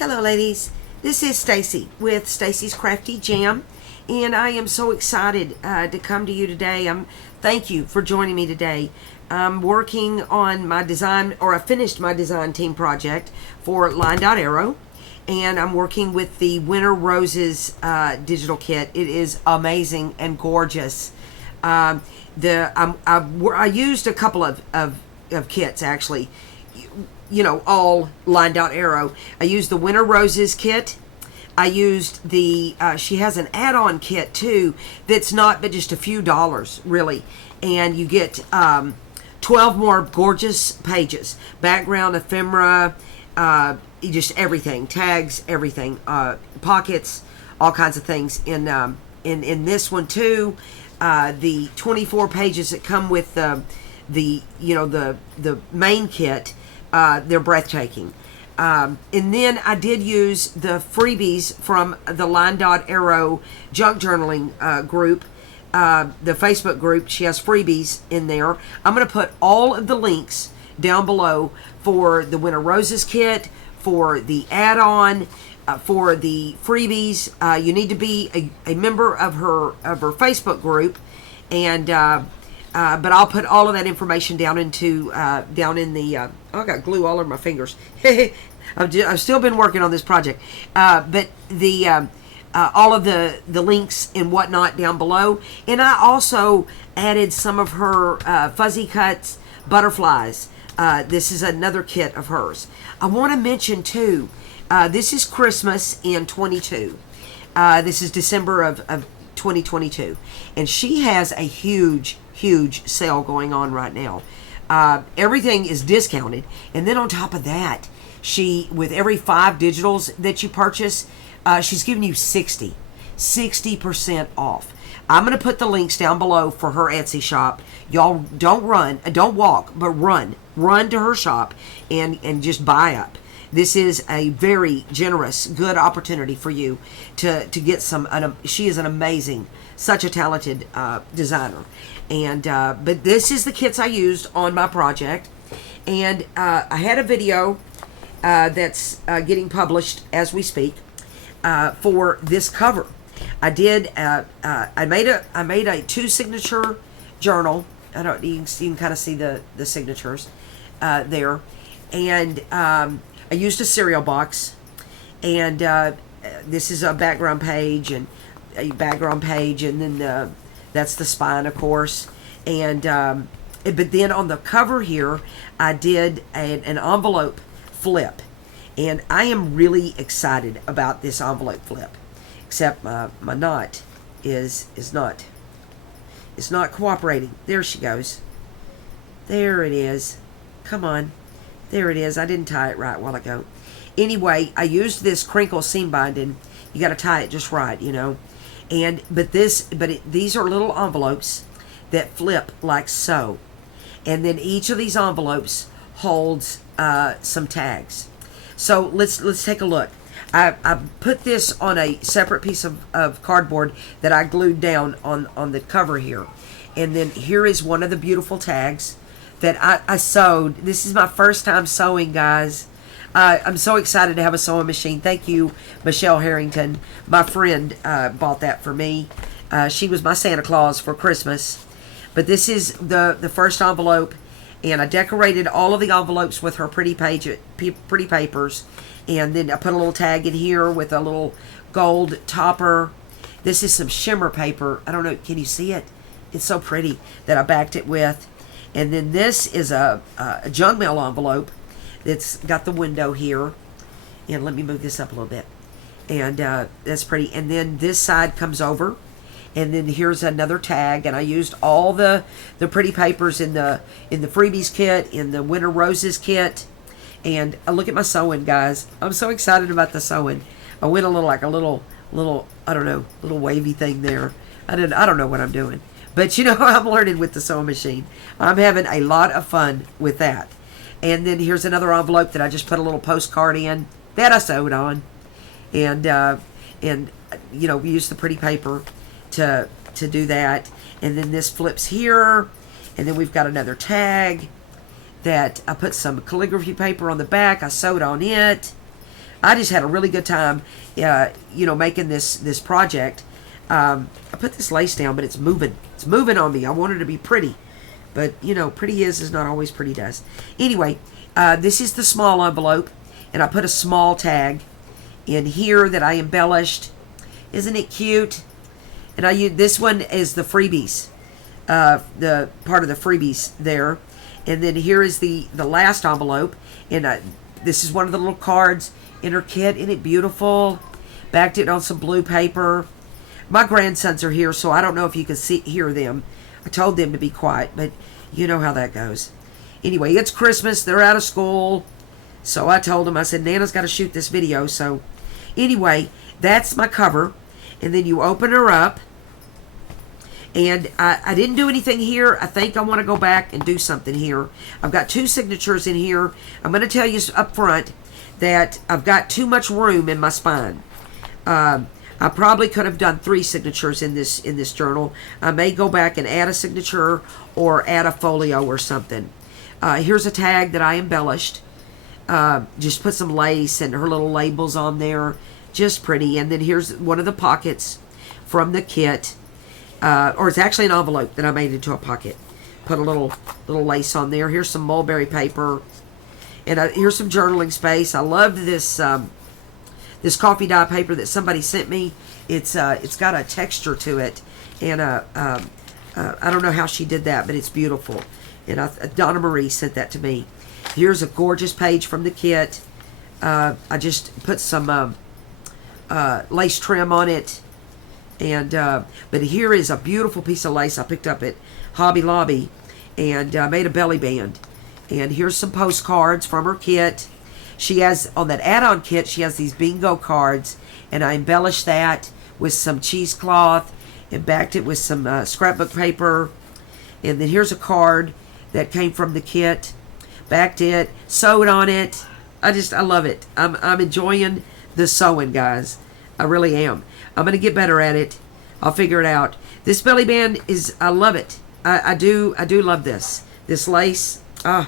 Hello ladies, this is Stacy with Stacy's Crafty Jam, and I am so excited to come to you today. Thank you for joining me today. I'm working on my design, or I finished my design team project for LineDotArrow, and I'm working with the Winter Roses digital kit. It is amazing and gorgeous. I used a couple of kits actually. You know, all LineDotArrow. I used the Winter Roses kit. I used the, she has an add-on kit too that's not but just a few dollars, really. And you get 12 more gorgeous pages. Background, ephemera, just everything. Tags, everything. Pockets, all kinds of things. In this one too, the 24 pages that come with the main kit, they're breathtaking. And then I did use the freebies from the LineDotArrow junk journaling group, the Facebook group. She has freebies in there. I'm going to put all of the links down below for the Winter Roses kit, for the add-on, for the freebies. You need to be a member of her Facebook group, and but I'll put all of that information down into down in the. I got glue all over my fingers. I've still been working on this project, but the all of the links and whatnot down below, and I also added some of her fuzzy cuts butterflies. This is another kit of hers. I want to mention too. This is Christmas in 22. This is December of 2022, and she has a huge sale going on right now. Everything is discounted, and then on top of that, she, with every 5 digitals that you purchase, she's giving you 60% off. I'm going to put the links down below for her Etsy shop. Y'all don't walk, but run to her shop and just buy up. This is a very generous, good opportunity for you to get some. She is an amazing, such a talented designer, and but this is the kits I used on my project, and I had a video that's getting published as we speak for this cover. I did. I made a 2-signature journal. You can kind of see the signatures there, and I used a cereal box, and this is a background page, and then that's the spine, of course, and but then on the cover here, I did an envelope flip, and I am really excited about this envelope flip, except my knot is not cooperating. There she goes. There it is. Come on. There it is. I didn't tie it right a while ago. Anyway, I used this crinkle seam binding. You got to tie it just right, you know. These are little envelopes that flip like so. And then each of these envelopes holds some tags. So let's take a look. I put this on a separate piece of cardboard that I glued down on the cover here. And then here is one of the beautiful tags that I sewed. This is my first time sewing, guys. I'm so excited to have a sewing machine. Thank you, Michelle Harrington. My friend bought that for me. She was my Santa Claus for Christmas. But this is the first envelope, and I decorated all of the envelopes with her pretty papers. And then I put a little tag in here with a little gold topper. This is some shimmer paper. I don't know, can you see it? It's so pretty that I backed it with. And then this is a junk mail envelope that's got the window here. And let me move this up a little bit. And that's pretty. And then this side comes over. And then here's another tag. And I used all the pretty papers in the Freebies kit, in the Winter Roses kit. And look at my sewing, guys. I'm so excited about the sewing. I went a little I don't know, little wavy thing there. I don't know what I'm doing. But you know, I'm learning with the sewing machine. I'm having a lot of fun with that. And then here's another envelope that I just put a little postcard in that I sewed on. And you know, we used the pretty paper to do that. And then this flips here. And then we've got another tag that I put some calligraphy paper on the back. I sewed on it. I just had a really good time, making this project. I put this lace down, but it's moving. It's moving on me. I want it to be pretty. But, pretty is not always pretty does. Anyway, this is the small envelope, and I put a small tag in here that I embellished. Isn't it cute? And this one is the freebies, the part of the freebies there. And then here is the last envelope, and this is one of the little cards in her kit. Isn't it beautiful? Backed it on some blue paper. My grandsons are here, so I don't know if you can hear them. I told them to be quiet, but you know how that goes. Anyway, it's Christmas. They're out of school. So I told them, I said, Nana's got to shoot this video. So anyway, that's my cover. And then you open her up. And I didn't do anything here. I think I want to go back and do something here. I've got 2 signatures in here. I'm going to tell you up front that I've got too much room in my spine. I probably could have done 3 signatures in this journal. I may go back and add a signature or add a folio or something. Here's a tag that I embellished. Just put some lace and her little labels on there. Just pretty. And then here's one of the pockets from the kit. Or it's actually an envelope that I made into a pocket. Put a little lace on there. Here's some mulberry paper. And here's some journaling space. I loved this this coffee dye paper that somebody sent me. It's got a texture to it, and I don't know how she did that, but it's beautiful. And Donna Marie sent that to me. Here's a gorgeous page from the kit. I just put some lace trim on it, and but here is a beautiful piece of lace I picked up at Hobby Lobby, and made a belly band. And here's some postcards from her kit. She has, on that add-on kit, she has these bingo cards, and I embellished that with some cheesecloth and backed it with some scrapbook paper. And then here's a card that came from the kit. Backed it, sewed on it. I love it. I'm enjoying the sewing, guys. I really am. I'm going to get better at it. I'll figure it out. This belly band I love it. I do love this. This lace. I'm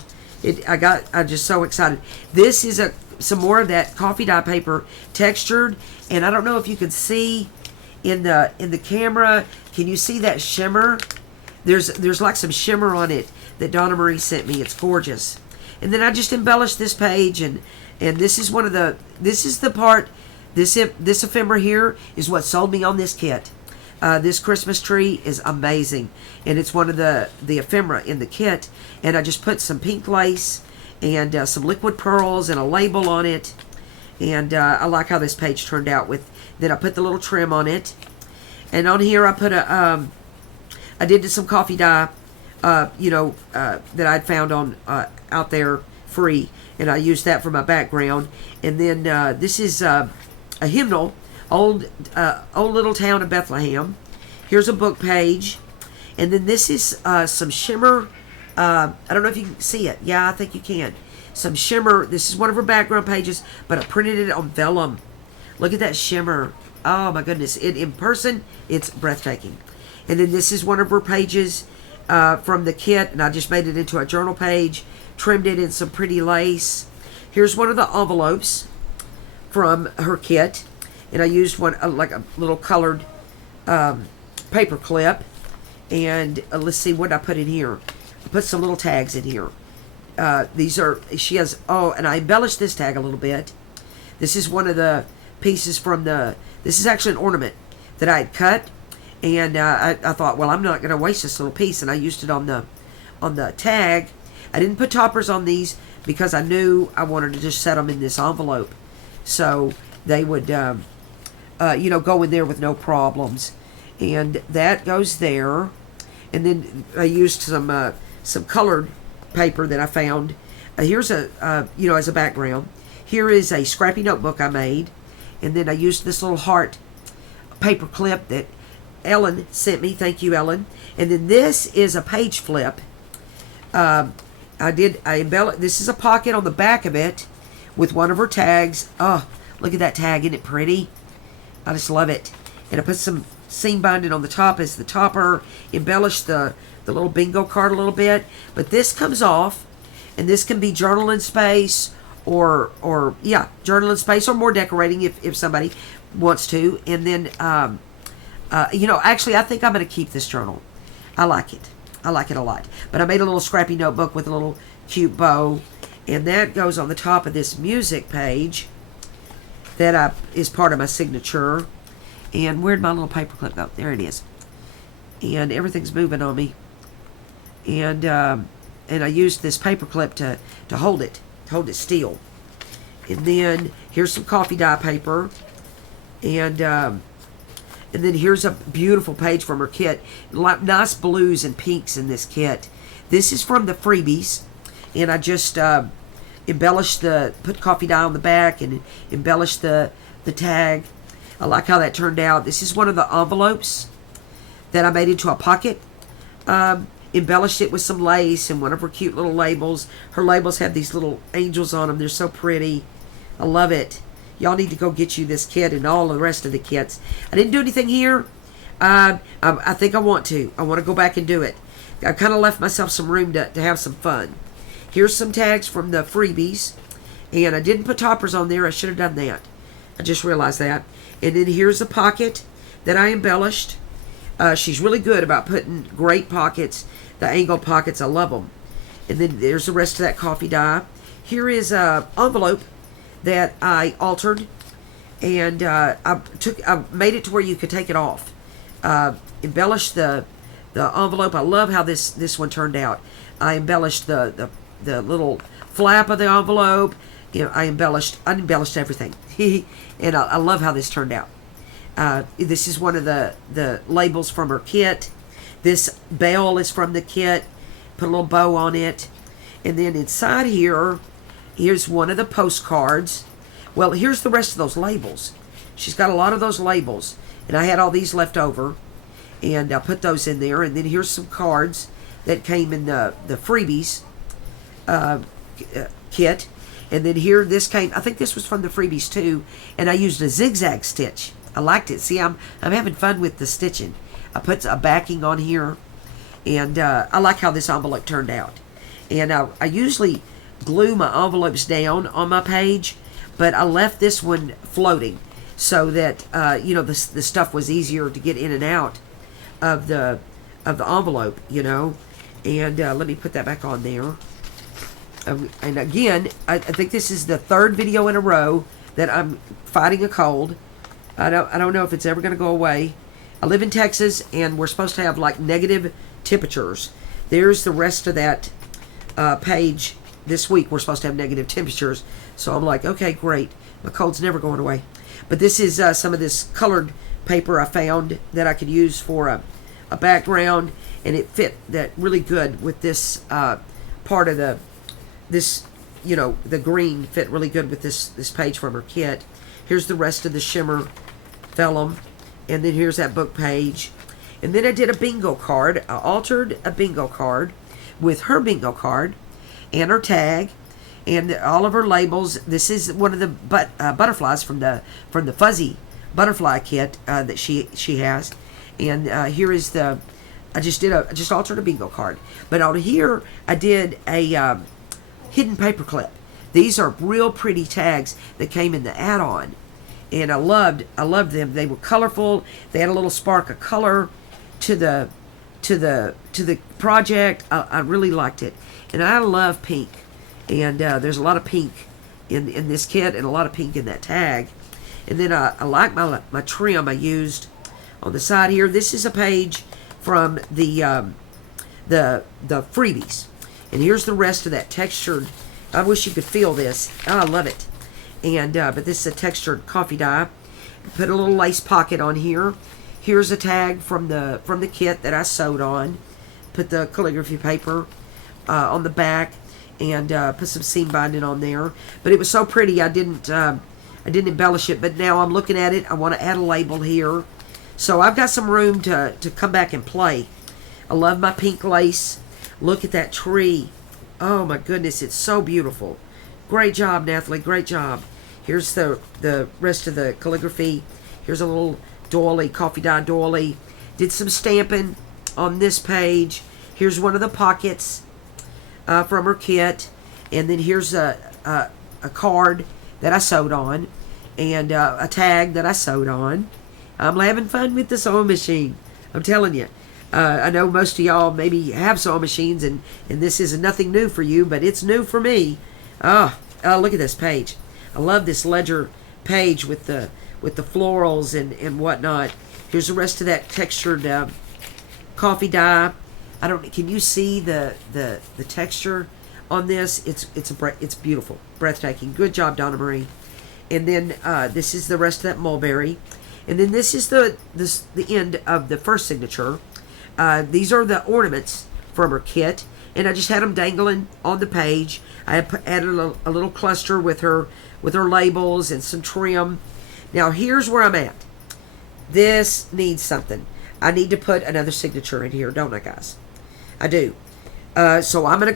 just so excited. This is some more of that coffee dye paper, textured, and I don't know if you can see in the camera. Can you see that shimmer? There's like some shimmer on it that Donna Marie sent me. It's gorgeous. And then I just embellished this page, and this is the part. This ephemera here is what sold me on this kit. This Christmas tree is amazing, and it's one of the ephemera in the kit. And I just put some pink lace and some liquid pearls and a label on it. And I like how this page turned out. Then I put the little trim on it, and on here I put I did some coffee dye, that I'd found on out there free, and I used that for my background. And then this is a hymnal. Old little town of Bethlehem. Here's a book page, and then this is some shimmer. I don't know if you can see it. Yeah, I think you can. Some shimmer. This is one of her background pages, but I printed it on vellum. Look at that shimmer. Oh my goodness! In person, it's breathtaking. And then this is one of her pages from the kit, and I just made it into a journal page. Trimmed it in some pretty lace. Here's one of the envelopes from her kit. And I used one, like a little colored paper clip. And let's see what I put in here. I put some little tags in here. And I embellished this tag a little bit. This is one of the pieces from this is actually an ornament that I had cut. And I thought, well, I'm not going to waste this little piece. And I used it on the tag. I didn't put toppers on these because I knew I wanted to just set them in this envelope. So they would... go in there with no problems. And that goes there. And then I used some colored paper that I found. Here's as a background. Here is a scrappy notebook I made. And then I used this little heart paper clip that Ellen sent me. Thank you, Ellen. And then this is a page flip. I embellished. This is a pocket on the back of it with one of her tags. Oh, look at that tag. Isn't it pretty? I just love it. And I put some seam binding on the top as the topper. Embellished the little bingo card a little bit. But this comes off. And this can be journaling space or yeah, journaling space, or more decorating if somebody wants to. And then actually I think I'm going to keep this journal. I like it. I like it a lot. But I made a little scrappy notebook with a little cute bow, and that goes on the top of this music page that is part of my signature. And where'd my little paperclip go? There it is. And everything's moving on me. And I used this paperclip to hold it still. And then here's some coffee dye paper, and then here's a beautiful page from her kit. Nice blues and pinks in this kit. This is from the Freebies, and I just embellished put coffee dye on the back and embellished the tag. I like how that turned out. This is one of the envelopes that I made into a pocket. Embellished it with some lace and one of her cute little labels. Her labels have these little angels on them. They're so pretty. I love it. Y'all need to go get you this kit and all the rest of the kits. I didn't do anything here. I think I want to. I want to go back and do it. I kind of left myself some room to have some fun. Here's some tags from the Freebies. And I didn't put toppers on there. I should have done that. I just realized that. And then here's a pocket that I embellished. She's really good about putting great pockets. The angled pockets, I love them. And then there's the rest of that coffee dye. Here is an envelope that I altered, and I made it to where you could take it off. Embellished the envelope. I love how this one turned out. I embellished the little flap of the envelope. I embellished everything. And I love how this turned out. This is one of the labels from her kit. This bell is from the kit. Put a little bow on it. And then inside here's one of the postcards. Well, here's the rest of those labels. She's got a lot of those labels. And I had all these left over. And I put those in there. And then here's some cards that came in the Freebies kit. And then here, this came, I think this was from the Freebies too. And I used a zigzag stitch. I liked it. See, I'm having fun with the stitching. I put a backing on here, and I like how this envelope turned out. And I usually glue my envelopes down on my page, but I left this one floating so that the stuff was easier to get in and out of the envelope. And let me put that back on there. And again, I think this is the third video in a row that I'm fighting a cold. I don't know if it's ever going to go away. I live in Texas, and we're supposed to have like negative temperatures. There's the rest of that page. This week we're supposed to have negative temperatures. So I'm like, okay, great. My cold's never going away. But this is some of this colored paper I found that I could use for a background, and it fit that really good with this part of the green fit really good with this page from her kit. Here's the rest of the shimmer vellum. And then here's that book page. And then I did a bingo card. I altered a bingo card with her bingo card and her tag and all of her labels. This is one of the butterflies from the fuzzy butterfly kit that she has. And here is I just altered a bingo card. But on here I did a hidden paper clip. These are real pretty tags that came in the add-on. And I loved them. They were colorful. They had a little spark of color to the project. I really liked it. And I love pink. And there's a lot of pink in this kit and a lot of pink in that tag. And then I like my trim I used on the side here. This is a page from the Freebies. And here's the rest of that textured. I wish you could feel this. Oh, I love it. And but this is a textured coffee dye. Put a little lace pocket on here. Here's a tag from the kit that I sewed on. Put the calligraphy paper on the back, and put some seam binding on there. But it was so pretty, I didn't embellish it. But now I'm looking at it. I want to add a label here, so I've got some room to come back and play. I love my pink lace. Look at that tree. Oh my goodness, it's so beautiful. Great job, Nathalie. Great job. Here's the rest of the calligraphy. Here's a little doily, coffee dye doily. Did some stamping on this page. Here's one of the pockets from her kit. And then here's a card that I sewed on, and a tag that I sewed on. I'm having fun with the sewing machine. I'm telling you. I know most of y'all maybe have sewing machines, and this is nothing new for you, but it's new for me. Oh, look at this page. I love this ledger page with the florals and whatnot. Here's the rest of that textured coffee dye. Can you see the texture on this? It's beautiful, breathtaking. Good job, Donna Marie. And then this is the rest of that mulberry. And then this is the end of the first signature. These are the ornaments from her kit, and I just had them dangling on the page. I had added a little cluster with her labels and some trim. Now here's where I'm at. This needs something. I need to put another signature in here, don't I, guys? I do. So I'm gonna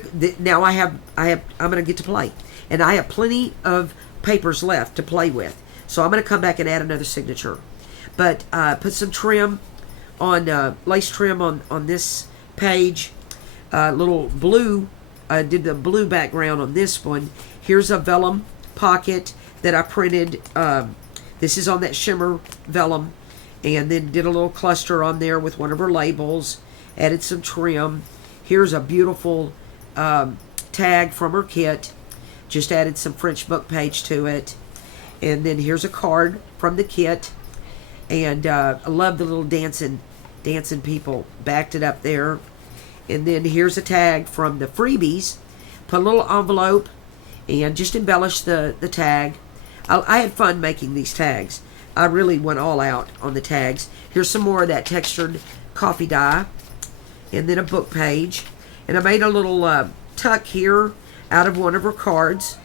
get to play, and I have plenty of papers left to play with. So I'm gonna come back and add another signature, but put some trim on lace trim on this page. Little blue. I did the blue background on this one. Here's a vellum pocket that I printed. This is on that shimmer vellum, and then did a little cluster on there with one of her labels. Added some trim. Here's a beautiful tag from her kit. Just added some French book page to it. And then here's a card from the kit. And I love the little dancing people. Backed it up there. And then here's a tag from the Freebies. Put a little envelope and just embellish the tag. I had fun making these tags. I really went all out on the tags. Here's some more of that textured coffee dye. And then a book page. And I made a little tuck here out of one of her cards.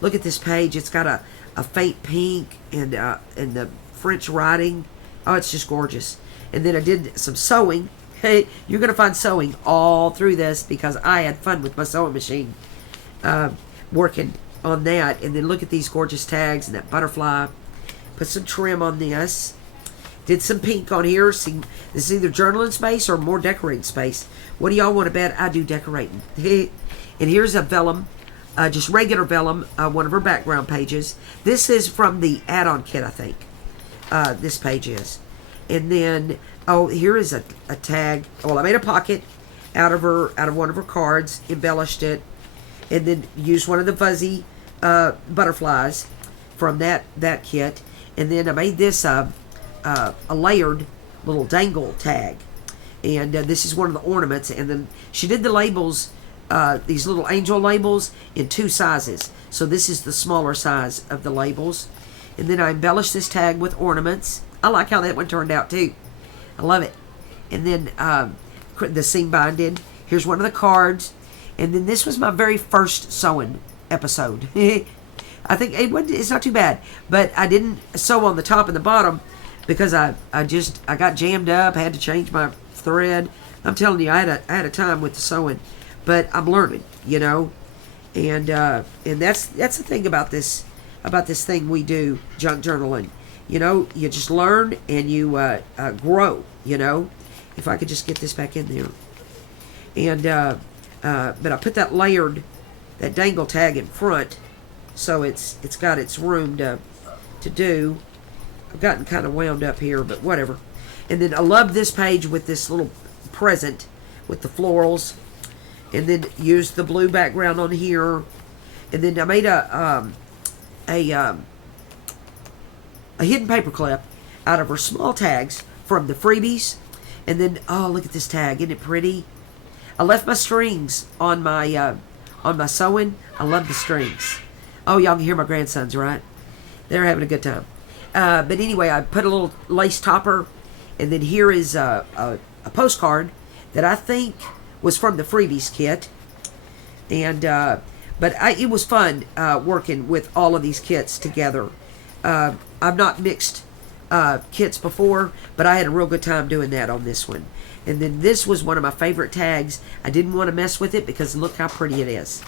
Look at this page. It's got a faint pink and the French writing. Oh, it's just gorgeous. And then I did some sewing. Hey, you're going to find sewing all through this because I had fun with my sewing machine working on that. And then look at these gorgeous tags and that butterfly. Put some trim on this. Did some pink on here. See, this is either journaling space or more decorating space. What do y'all want to bet? I do decorating. And here's a vellum, just regular vellum, one of her background pages. This is from the add-on kit, I think. This page is. And then, oh, here is a tag. Well, I made a pocket out of one of her cards, embellished it, and then used one of the fuzzy butterflies from that kit. And then I made this a layered little dangle tag, and this is one of the ornaments. And then she did the labels, these little angel labels, in 2 sizes. So this is the smaller size of the labels. And then I embellished this tag with ornaments. I like how that one turned out too. I love it. And then the seam binding. Here's one of the cards. And then this was my very first sewing episode. I think it's not too bad, but I didn't sew on the top and the bottom because I got jammed up. I had to change my thread. I'm telling you, I had a time with the sewing, but I'm learning, and that's the thing about this thing we do, junk journaling. You just learn and you grow. If I could just get this back in there, and but I put that dangle tag in front. So it's got its room to do. I've gotten kind of wound up here, but whatever. And then I love this page with this little present with the florals. And then used the blue background on here. And then I made a hidden paper clip out of her small tags from the Freebies. And then, oh, look at this tag. Isn't it pretty? I left my strings on my sewing. I love the strings. Oh, y'all can hear my grandsons, right? They're having a good time. But anyway, I put a little lace topper, and then here is a postcard that I think was from the Freebies kit. And it was fun working with all of these kits together. I've not mixed kits before, but I had a real good time doing that on this one. And then this was one of my favorite tags. I didn't want to mess with it because look how pretty it is.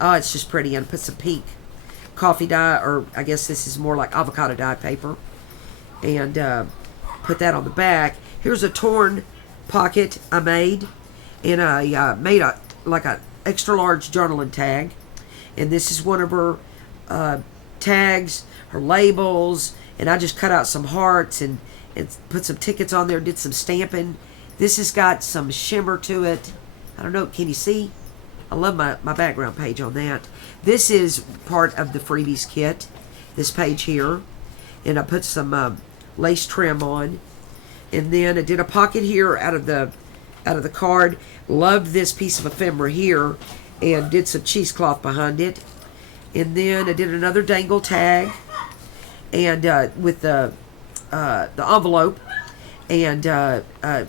Oh, it's just pretty. And put some pink coffee dye, or I guess this is more like avocado dye paper, and put that on the back. Here's a torn pocket I made, and I made a extra large journaling tag, and this is one of her tags, her labels, and I just cut out some hearts and put some tickets on there, did some stamping. This has got some shimmer to it. I don't know, can you see? I love my background page on that. This is part of the Freebies kit, this page here. And I put some lace trim on. And then I did a pocket here out of the card. Loved this piece of ephemera here, and did some cheesecloth behind it. And then I did another dangle tag, and with the envelope. And I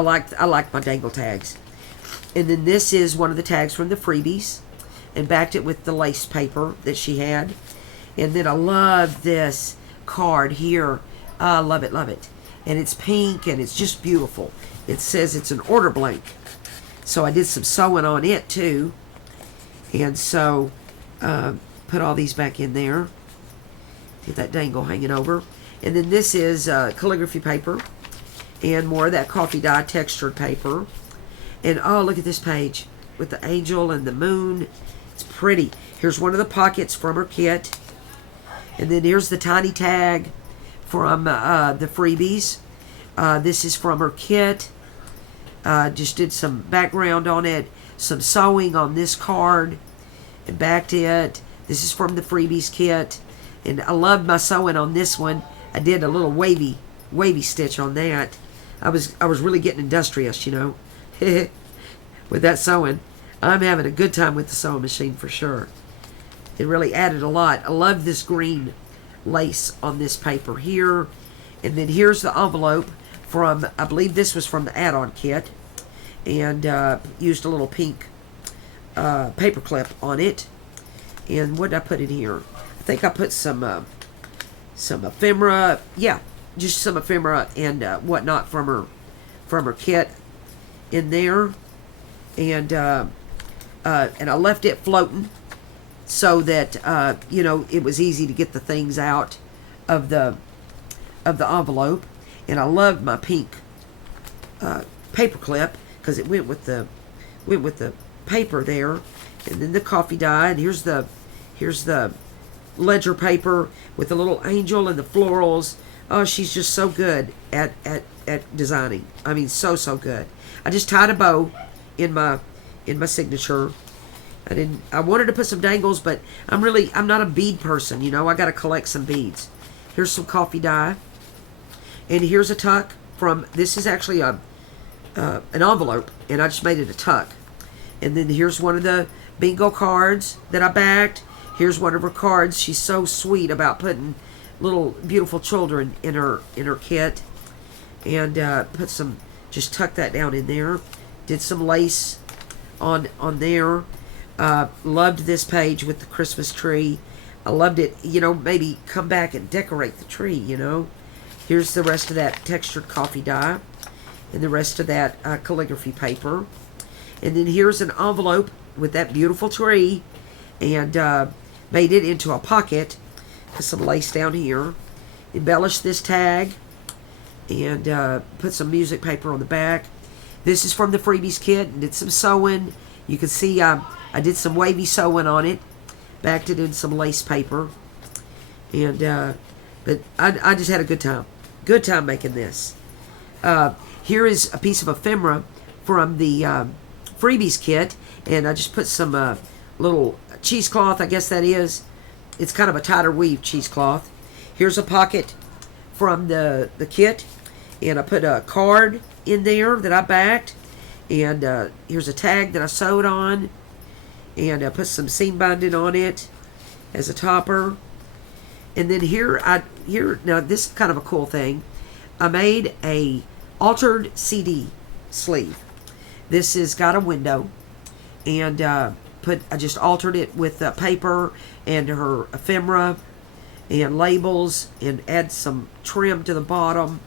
like my dangle tags. And then this is one of the tags from the Freebies, and backed it with the lace paper that she had. And then I love this card here. I love it, love it. And it's pink, and it's just beautiful. It says it's an order blank. So I did some sewing on it too. And so put all these back in there. Get that dangle hanging over. And then this is calligraphy paper, and more of that coffee dye textured paper. And oh, look at this page with the angel and the moon. It's pretty. Here's one of the pockets from her kit. And then here's the tiny tag from the Freebies. This is from her kit. Just did some background on it, some sewing on this card, and backed it. This is from the Freebies kit. And I love my sewing on this one. I did a little wavy stitch on that. I was really getting industrious, you know, with that sewing. I'm having a good time with the sewing machine for sure. It really added a lot. I love this green lace on this paper here. And then here's the envelope from, I believe this was from the add-on kit. And used a little pink paper clip on it. And what did I put in here? I think I put some ephemera. Yeah, just some ephemera and whatnot from her kit in there. And I left it floating so that you know, it was easy to get the things out of the envelope. And I loved my pink paper clip because it went with the paper there. And then the coffee dye, and here's the ledger paper with the little angel and the florals. Oh, she's just so good at designing. I mean, so good. I just tied a bow in my signature. I wanted to put some dangles, but I'm not a bead person, you know. I got to collect some beads. Here's some coffee dye, and here's a tuck from. This is actually an envelope, and I just made it a tuck. And then here's one of the bingo cards that I backed. Here's one of her cards. She's so sweet about putting little beautiful children in her kit, and put some. Just tuck that down in there. Did some lace on there. Loved this page with the Christmas tree. I loved it. You know, maybe come back and decorate the tree, you know. Here's the rest of that textured coffee dye, and the rest of that calligraphy paper. And then here's an envelope with that beautiful tree, and made it into a pocket with some lace down here. Embellished this tag, and put some music paper on the back. This is from the Freebies kit, and did some sewing. You can see I did some wavy sewing on it, backed it in some lace paper, and but I just had a good time making this. Here is a piece of ephemera from the Freebies kit, and I just put some little cheesecloth, I guess that is. It's kind of a tighter weave cheesecloth. Here's a pocket from the kit, and I put a card in there that I backed, and here's a tag that I sewed on, and I put some seam binding on it as a topper. And then here now this is kind of a cool thing. I made a altered CD sleeve. This has got a window, and I just altered it with paper and her ephemera and labels, and add some trim to the bottom.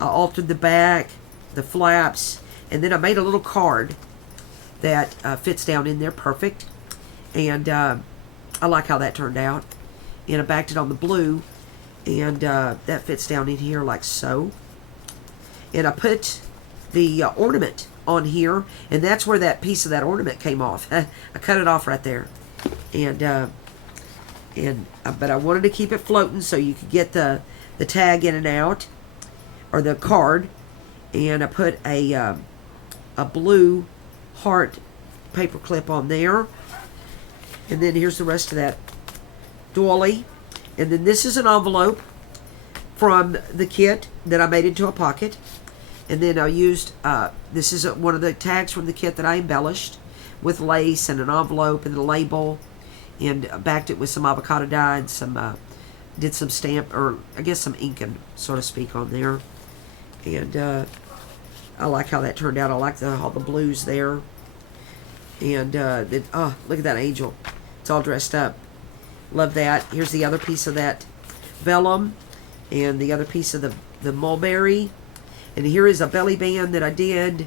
I altered the back, the flaps, and then I made a little card that fits down in there perfect. And I like how that turned out. And I backed it on the blue, and that fits down in here like so. And I put the ornament on here, and that's where that piece of that ornament came off. I cut it off right there, and And but I wanted to keep it floating so you could get the tag in and out, or the card. And I put a blue heart paper clip on there. And then here's the rest of that doily. And then this is an envelope from the kit that I made into a pocket. And then I used, this is one of the tags from the kit that I embellished with lace and an envelope and a label, and backed it with some avocado dye and some, did some stamp, or I guess some inking, so to speak, on there. And I like how that turned out. I like all the blues there. And then, oh, look at that angel. It's all dressed up. Love that. Here's the other piece of that vellum, and the other piece of the mulberry. And here is a belly band that I did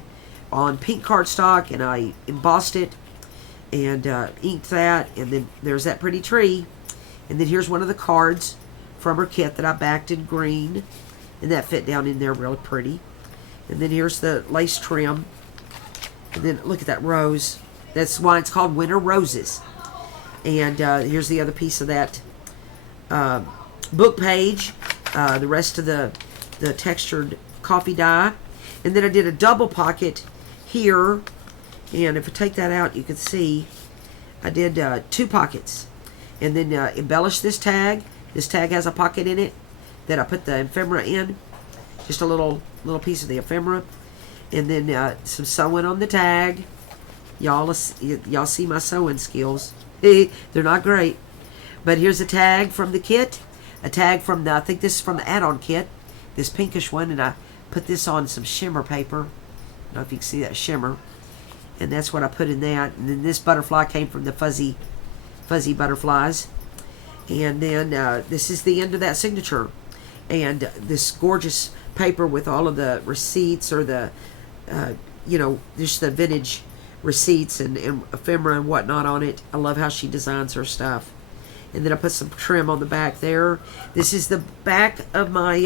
on pink cardstock, and I embossed it and inked that. And then there's that pretty tree. And then here's one of the cards from her kit that I backed in green, and that fit down in there really pretty. And then here's the lace trim. And then look at that rose. That's why it's called Winter Roses. And here's the other piece of that book page. The rest of the textured coffee dye. And then I did a double pocket here. And if I take that out, you can see I did 2 pockets. And then embellished this tag. This tag has a pocket in it that I put the ephemera in. Just a little piece of the ephemera. And then some sewing on the tag. Y'all see my sewing skills. They're not great. But here's a tag from the kit. A tag from I think this is from the add-on kit. This pinkish one. And I put this on some shimmer paper. I don't know if you can see that shimmer. And that's what I put in that. And then this butterfly came from the fuzzy butterflies. And then this is the end of that signature. And this gorgeous paper with all of the receipts, or the, just the vintage receipts and ephemera and whatnot on it. I love how she designs her stuff. And then I put some trim on the back there. This is the back of my,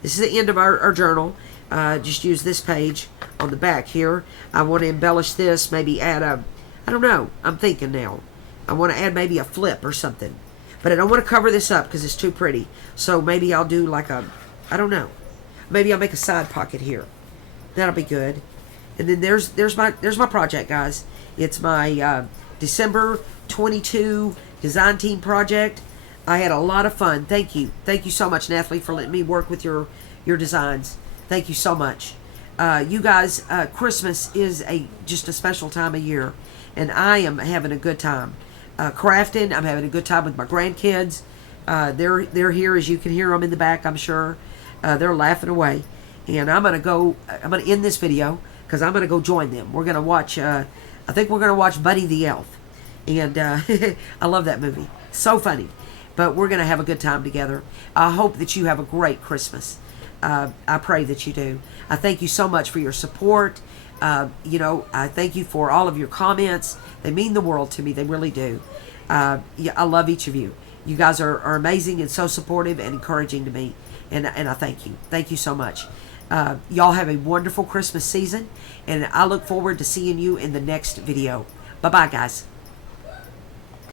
this is the end of our journal. Just use this page on the back here. I want to embellish this, maybe add I don't know, I'm thinking now. I want to add maybe a flip or something. But I don't want to cover this up because it's too pretty. So maybe I'll do like I don't know. Maybe I'll make a side pocket here. That'll be good. And then there's my project, guys. It's my December 22 design team project. I had a lot of fun. Thank you so much, Nathalie, for letting me work with your designs. Thank you so much. You guys, Christmas is just a special time of year, and I am having a good time crafting. I'm having a good time with my grandkids. They're here, as you can hear them in the back, I'm sure. They're laughing away. And I'm going to end this video because I'm going to go join them. We're going to watch, I think we're going to watch Buddy the Elf. And I love that movie. So funny. But we're going to have a good time together. I hope that you have a great Christmas. I pray that you do. I thank you so much for your support. I thank you for all of your comments. They mean the world to me. They really do. I love each of you. You guys are amazing and so supportive and encouraging to me. And I thank you. Thank you so much. Y'all have a wonderful Christmas season. And I look forward to seeing you in the next video. Bye-bye, guys.